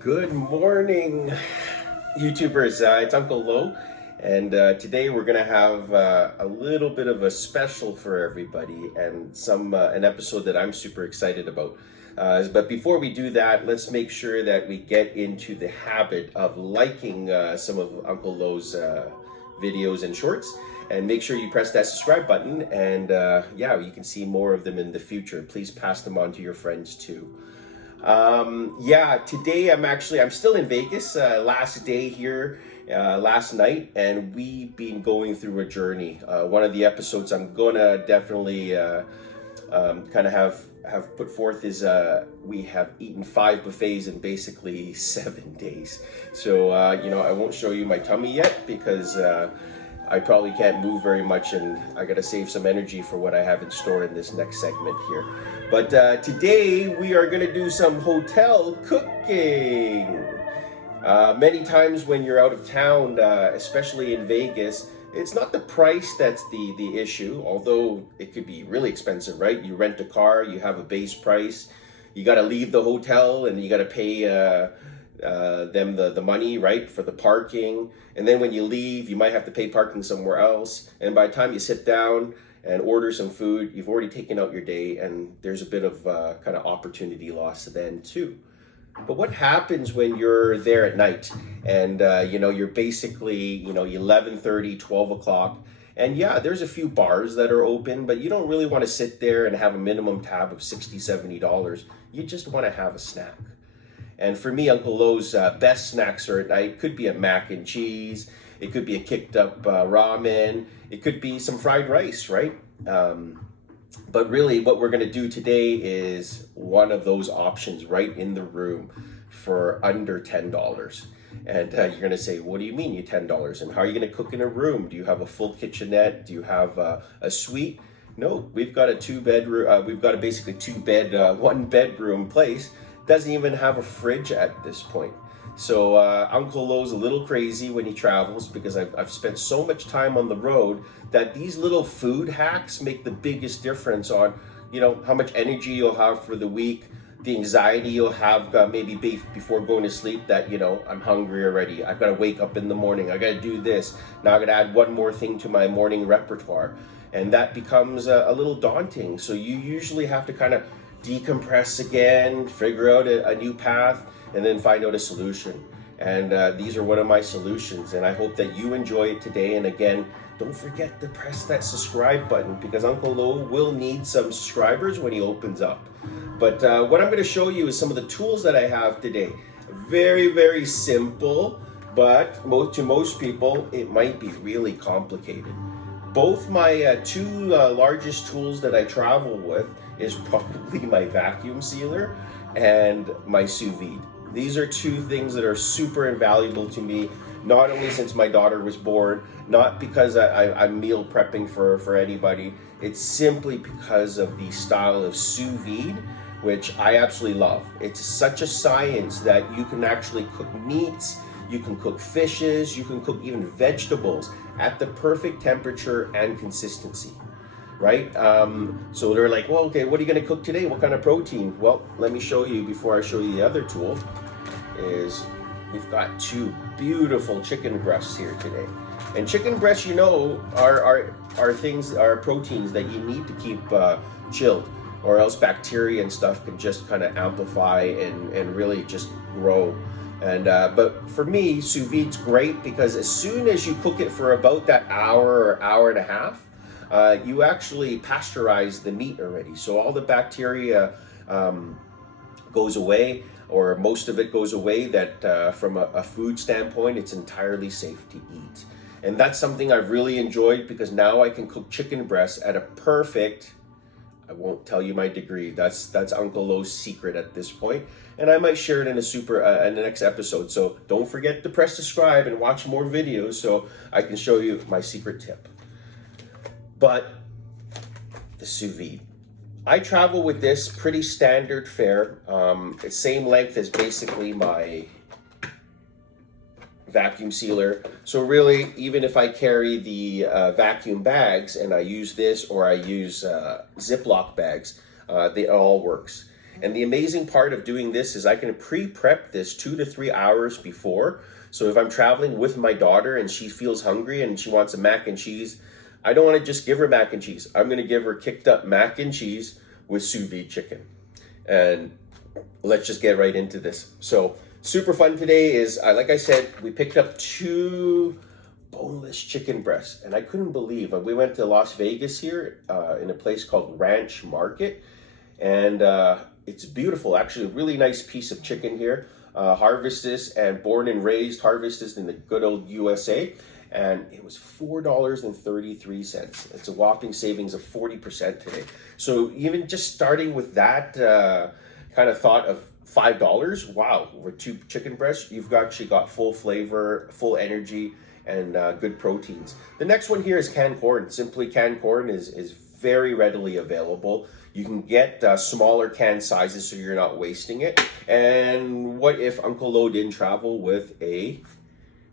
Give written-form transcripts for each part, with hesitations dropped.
Good morning, YouTubers. It's Uncle Lo, and today we're gonna have a little bit of a special for everybody, and an episode that I'm super excited about. But before we do that, let's make sure that we get into the habit of liking some of Uncle Lo's videos and shorts, and make sure you press that subscribe button. And yeah, you can see more of them in the future. Please pass them on to your friends too. Yeah, today I'm still in Vegas, last day here, last night, and we've been going through a journey. One of the episodes I'm gonna definitely kind of have put forth is we have eaten 5 buffets in basically 7 days. So I won't show you my tummy yet because I probably can't move very much, and I gotta save some energy for what I have in store in this next segment here. But today we are gonna do some hotel cooking. Many times when you're out of town, especially in Vegas, it's not the price that's the issue, although it could be really expensive, right? You rent a car, you have a base price, you gotta leave the hotel and you gotta pay them the money, right, for the parking. And then when you leave, you might have to pay parking somewhere else. And by the time you sit down and order some food, you've already taken out your day, and there's a bit of kind of opportunity loss then too. But what happens when you're there at night and you're basically 11:30, 12 o'clock, and yeah, there's a few bars that are open, but you don't really want to sit there and have a minimum tab of $60-$70. You just want to have a snack. And for me, Uncle Lo's best snacks are at night. Could be a mac and cheese. It could be a kicked up ramen. It could be some fried rice, right? But really what we're gonna do today is one of those options right in the room for under $10. And you're gonna say, what do you mean $10? And how are you gonna cook in a room? Do you have a full kitchenette? Do you have a suite? No, we've got a 2-bedroom, we've got a basically 2-bed, 1-bedroom place. Doesn't even have a fridge at this point. So Uncle Lo's a little crazy when he travels, because I've spent so much time on the road that these little food hacks make the biggest difference on, how much energy you'll have for the week, the anxiety you'll have maybe before going to sleep that, I'm hungry already. I've got to wake up in the morning. I got to do this. Now I got to add one more thing to my morning repertoire. And that becomes a little daunting. So you usually have to kind of decompress again, figure out a new path, and then find out a solution. And these are one of my solutions, and I hope that you enjoy it today. And again, don't forget to press that subscribe button, because Uncle Lo will need some subscribers when he opens up. But what I'm going to show you is some of the tools that I have today. Very, very simple, but to most people, it might be really complicated. Both my 2 largest tools that I travel with is probably my vacuum sealer and my Sous Vide. These are 2 things that are super invaluable to me, not only since my daughter was born, not because I'm meal prepping for anybody. It's simply because of the style of Sous Vide, which I absolutely love. It's such a science that you can actually cook meats, you can cook fishes, you can cook even vegetables at the perfect temperature and consistency. Right? So they're like, well, okay, what are you going to cook today? What kind of protein? Well, let me show you before I show you the other tool. Is we've got 2 beautiful chicken breasts here today. And chicken breasts, are proteins that you need to keep chilled, or else bacteria and stuff can just kind of amplify and really just grow. And but for me, sous vide's great because as soon as you cook it for about that hour or hour and a half, you actually pasteurize the meat already. So all the bacteria goes away, or most of it goes away, that from a food standpoint, it's entirely safe to eat. And that's something I've really enjoyed, because now I can cook chicken breasts at a perfect, I won't tell you my degree, that's Uncle Lo's secret at this point, and I might share it in in the next episode. So don't forget to press subscribe and watch more videos so I can show you my secret tip. But the sous vide, I travel with this pretty standard fare. It's same length as basically my vacuum sealer. So really, even if I carry the vacuum bags and I use this, or I use Ziploc bags, it all works. And the amazing part of doing this is I can pre-prep this 2 to 3 hours before. So if I'm traveling with my daughter and she feels hungry and she wants a mac and cheese, I don't want to just give her mac and cheese. I'm going to give her kicked up mac and cheese with sous vide chicken. And let's just get right into this. So super fun today is, like I said, we picked up 2 boneless chicken breasts. And I couldn't believe it. We went to Las Vegas here in a place called Ranch Market. And it's beautiful, actually, a really nice piece of chicken here. Harvested and born and raised, harvested in the good old USA. And it was $4.33. It's a whopping savings of 40% today. So even just starting with that kind of thought of $5, wow, over 2 chicken breasts, you've actually got full flavor, full energy, and good proteins. The next one here is canned corn. Simply canned corn is very readily available. You can get smaller can sizes so you're not wasting it. And what if Uncle Lo didn't travel with a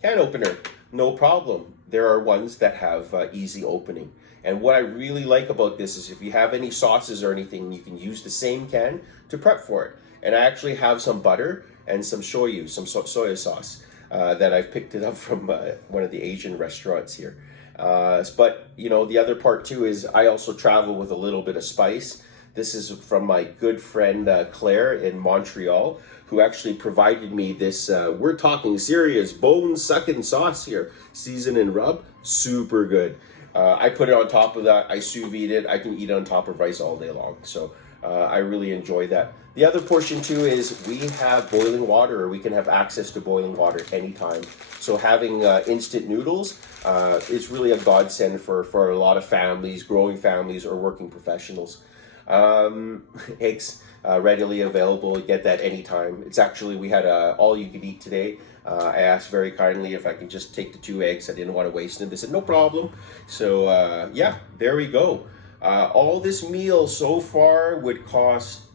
can opener? No problem. There are ones that have easy opening. And what I really like about this is if you have any sauces or anything, you can use the same can to prep for it. And I actually have some butter and some shoyu, some soya sauce that I've picked it up from one of the Asian restaurants here. But you know, the other part too is I also travel with a little bit of spice. This is from my good friend Claire in Montreal, who actually provided me this, we're talking serious bone sucking sauce here, season and rub, super good. I put it on top of that, I sous vide it, I can eat it on top of rice all day long. So I really enjoy that. The other portion too is we have boiling water, or we can have access to boiling water anytime. So having instant noodles is really a godsend for a lot of families, growing families, or working professionals. Eggs readily available, you get that anytime. It's actually, we had all you could eat today. I asked very kindly if I could just take the 2 eggs. I didn't want to waste them. They said no problem. So yeah, there we go. All this meal so far would cost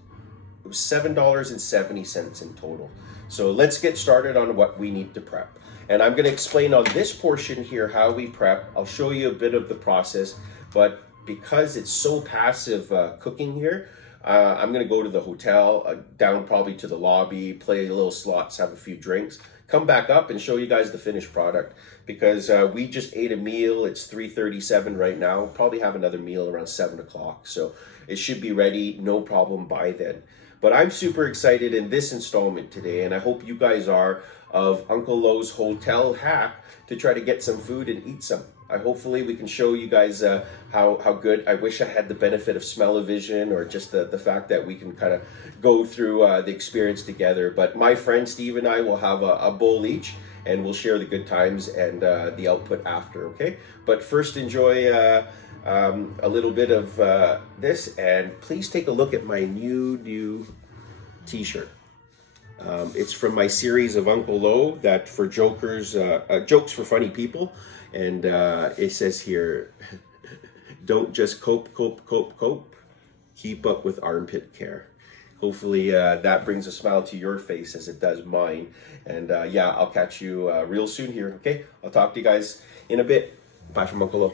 $7.70 in total. So let's get started on what we need to prep. And I'm going to explain on this portion here how we prep. I'll show you a bit of the process, but because it's so passive cooking here, I'm going to go to the hotel, down probably to the lobby, play a little slots, have a few drinks, come back up and show you guys the finished product. Because we just ate a meal, it's 3:37 right now, probably have another meal around 7 o'clock. So it should be ready, no problem by then. But I'm super excited in this installment today, and I hope you guys are, of Uncle Lo's hotel hack to try to get some food and eat some. Hopefully we can show you guys how good. I wish I had the benefit of smell-o-vision, or just the fact that we can kind of go through the experience together. But my friend Steve and I will have a bowl each, and we'll share the good times and the output after, okay? But first enjoy a little bit of this, and please take a look at my new t-shirt. It's from my series of Uncle Lo, that for jokers, jokes for funny people. And it says here, don't just cope, keep up with armpit care. Hopefully that brings a smile to your face as it does mine. And yeah, I'll catch you real soon here, okay? I'll talk to you guys in a bit. Bye from Uncle Lo.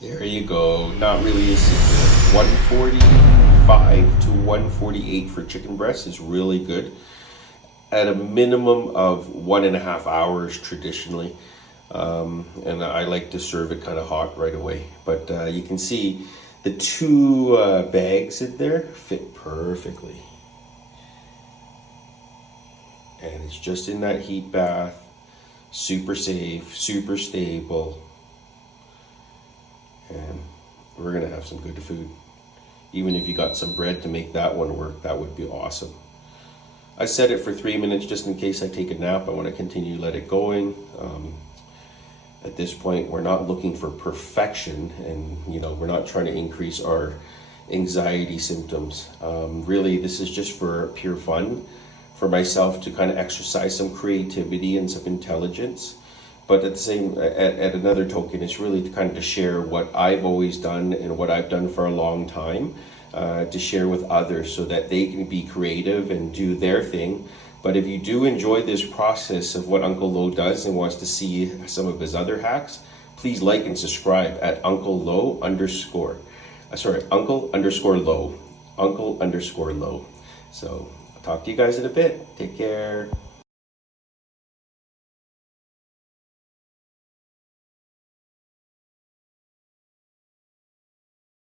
There you go. Not really a secret. 145 to 148 for chicken breast is really good. At a minimum of 1.5 hours traditionally. And I like to serve it kind of hot right away. But you can see the 2 bags in there fit perfectly. And it's just in that heat bath. Super safe, super stable. And we're gonna have some good food. Even if you got some bread to make that one work, that would be awesome. I set it for 3 minutes just in case I take a nap. I want to continue to let it going. At this point, we're not looking for perfection, and you know, we're not trying to increase our anxiety symptoms. Really, this is just for pure fun, for myself to kind of exercise some creativity and some intelligence. But at the same, at another token, it's really to kind of to share what I've always done and what I've done for a long time. To share with others so that they can be creative and do their thing. But if you do enjoy this process of what Uncle Lo does and wants to see some of his other hacks, please like and subscribe at Uncle_Lo on uncle_low. So I'll talk to you guys in a bit. Take care.